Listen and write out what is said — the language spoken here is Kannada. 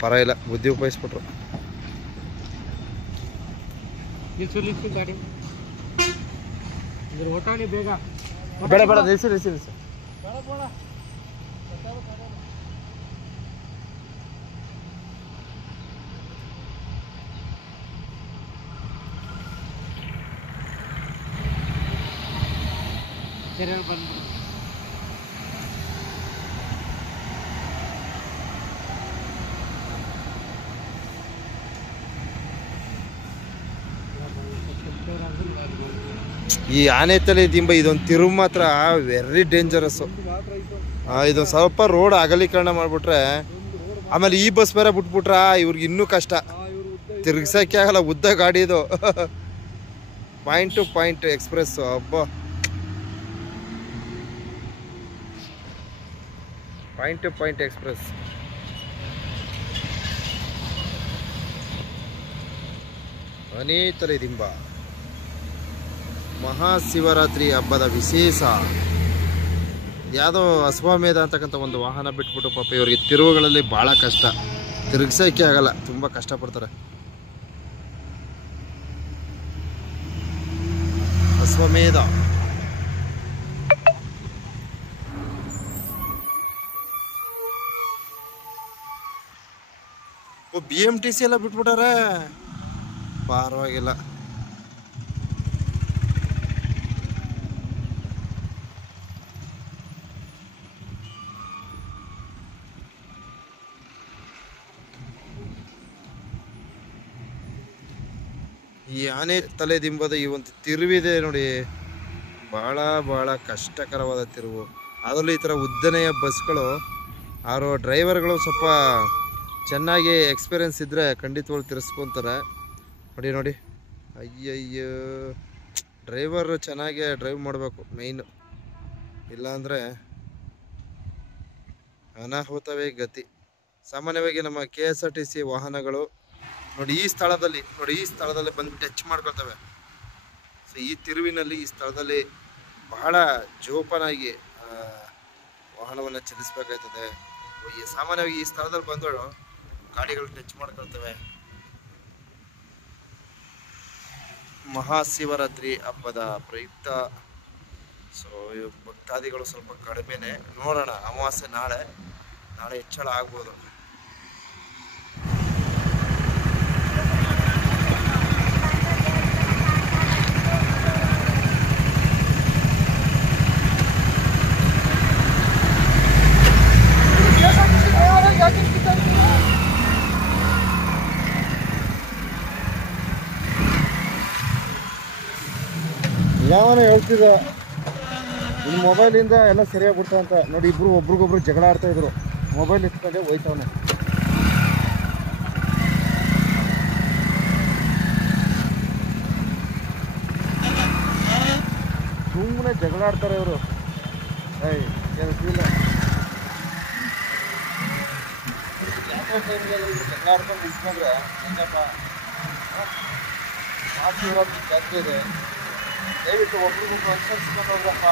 ಪರವಾಗಿಲ್ಲ, ಬುದ್ಧಿ ಉಪಯೋಗಿಸ್ಬಿಟ್ರು. ಗಾಡಿ ಓಟಾಡಿ ಬೇಗ ಬೇಡ ಬೇಡ, ನಿಲ್ಸಿ ನಿಲ್ಸಿ ನಿಲ್ಸಿ. ಬಂದು ಈ ಆನೆ ತಲೆ ದಿಂಬ ಇದೊಂದು ತಿರುವು ಮಾತ್ರ ವೆರಿ ಡೇಂಜರಸ್ಸು. ಇದೊಂದು ಸ್ವಲ್ಪ ರೋಡ್ ಅಗಲೀಕರಣ ಮಾಡಿಬಿಟ್ರೆ, ಆಮೇಲೆ ಈ ಬಸ್ ಬೇರೆ ಬಿಟ್ಬಿಟ್ರ ಇವ್ರಿಗೆ ಇನ್ನೂ ಕಷ್ಟ, ತಿರ್ಗಿಸೋಕ್ಕೆ ಆಗಲ್ಲ, ಉದ್ದ ಗಾಡಿ ಇದು. Point to point express. ಹಬ್ಬ, ಪಾಯಿಂಟ್ ಟು ಪಾಯಿಂಟ್ ಎಕ್ಸ್ಪ್ರೆಸ್. ಆನೆ ತಲೆ ದಿಂಬ ಮಹಾಶಿವರಾತ್ರಿ ಹಬ್ಬದ ವಿಶೇಷ. ಯಾವುದೋ ಅಶ್ವಮೇಧ ಅಂತಕ್ಕಂಥ ಒಂದು ವಾಹನ ಬಿಟ್ಬಿಟ್ಟು ಪಾಪ ಇವರಿಗೆ ತಿರುವುಗಳಲ್ಲಿ ಭಾಳ ಕಷ್ಟ, ತಿರುಗಿಸೋಕ್ಕೆ ಆಗಲ್ಲ, ತುಂಬ ಕಷ್ಟಪಡ್ತಾರೆ. ಅಶ್ವಮೇಧ BMTC ಎಲ್ಲ ಬಿಟ್ಬಿಟ್ಟಾರೆ, ಪರವಾಗಿಲ್ಲ. ಈ ಆನೆ ತಲೆ ದಿಂಬದ ಈ ಒಂದು ತಿರುವಿದೆ ನೋಡಿ, ಭಾಳ ಕಷ್ಟಕರವಾದ ತಿರುವು. ಅದರಲ್ಲೂ ಈ ಥರ ಉದ್ದನೆಯ ಬಸ್ಗಳು, ಅವರು ಡ್ರೈವರ್ಗಳು ಸ್ವಲ್ಪ ಚೆನ್ನಾಗಿ ಎಕ್ಸ್ಪೀರಿಯನ್ಸ್ ಇದ್ದರೆ ಖಂಡಿತವಾಗ್ಲು ತಿರ್ಸ್ಕೊತಾರೆ. ನೋಡಿ ಅಯ್ಯಯ್ಯೋ, ಡ್ರೈವರ್ ಚೆನ್ನಾಗಿ ಡ್ರೈವ್ ಮಾಡಬೇಕು ಮೇಯ್ನು, ಇಲ್ಲಾಂದರೆ ಅನಾಹುತವೇ ಗತಿ. ಸಾಮಾನ್ಯವಾಗಿ ನಮ್ಮ KSRTC ವಾಹನಗಳು ನೋಡಿ ಈ ಸ್ಥಳದಲ್ಲಿ ಬಂದು ಟಚ್ ಮಾಡ್ಕೊಳ್ತವೆ. ಸೊ ಈ ತಿರುವಿನಲ್ಲಿ, ಈ ಸ್ಥಳದಲ್ಲಿ ಬಹಳ ಜೋಪಾನಾಗಿ ವಾಹನವನ್ನು ಚಲಿಸಬೇಕಾಗ್ತದೆ. ಸಾಮಾನ್ಯವಾಗಿ ಈ ಸ್ಥಳದಲ್ಲಿ ಬಂದು ಗಾಡಿಗಳು ಟಚ್ ಮಾಡ್ಕೊಳ್ತವೆ. ಮಹಾಶಿವರಾತ್ರಿ ಹಬ್ಬದ ಪ್ರಯುಕ್ತ ಸೊ ಭಕ್ತಾದಿಗಳು ಸ್ವಲ್ಪ ಕಡಿಮೆನೆ. ನೋಡೋಣ, ಅಮಾವಾಸ್ಯೆ ನಾಳೆ ಹೆಚ್ಚಳ ಆಗ್ಬೋದು. ಯಾವನ ಹೇಳ್ತಿದ್ದ ನಿಮ್ಮ ಮೊಬೈಲಿಂದ ಎಲ್ಲ ಸರಿಯಾಗ್ಬಿಡ್ತಾ ಅಂತ ನೋಡಿ. ಇಬ್ರು ಒಬ್ರಿಗೊಬ್ರು ಜಗಳ ಆಡ್ತಾ ಇದ್ರು, ಮೊಬೈಲ್ ಇಟ್ಕೊಂಡೆ ಹೋಯ್ತವನೆ. ಸುಮ್ಮನೆ ಜಗಳ ಆಡ್ತಾರೆ ಇವರು. ಜಗಳ ಆಡ್ಕೊಂಡು ನಿಂತ್ಕೊಂಡ್ರೆ ಹೆಂಗಪ್ಪ, ಮಹಾಶಿವರಾತ್ರಿ ಜಾತ್ರೆ ಇದೆ, ದಯವಿಟ್ಟು ಒಬ್ರಿಗೊಬ್ರು ಅನುಸರಿಸ್ಕೊಂಡು ಹೋಗ್ರಪ್ಪ.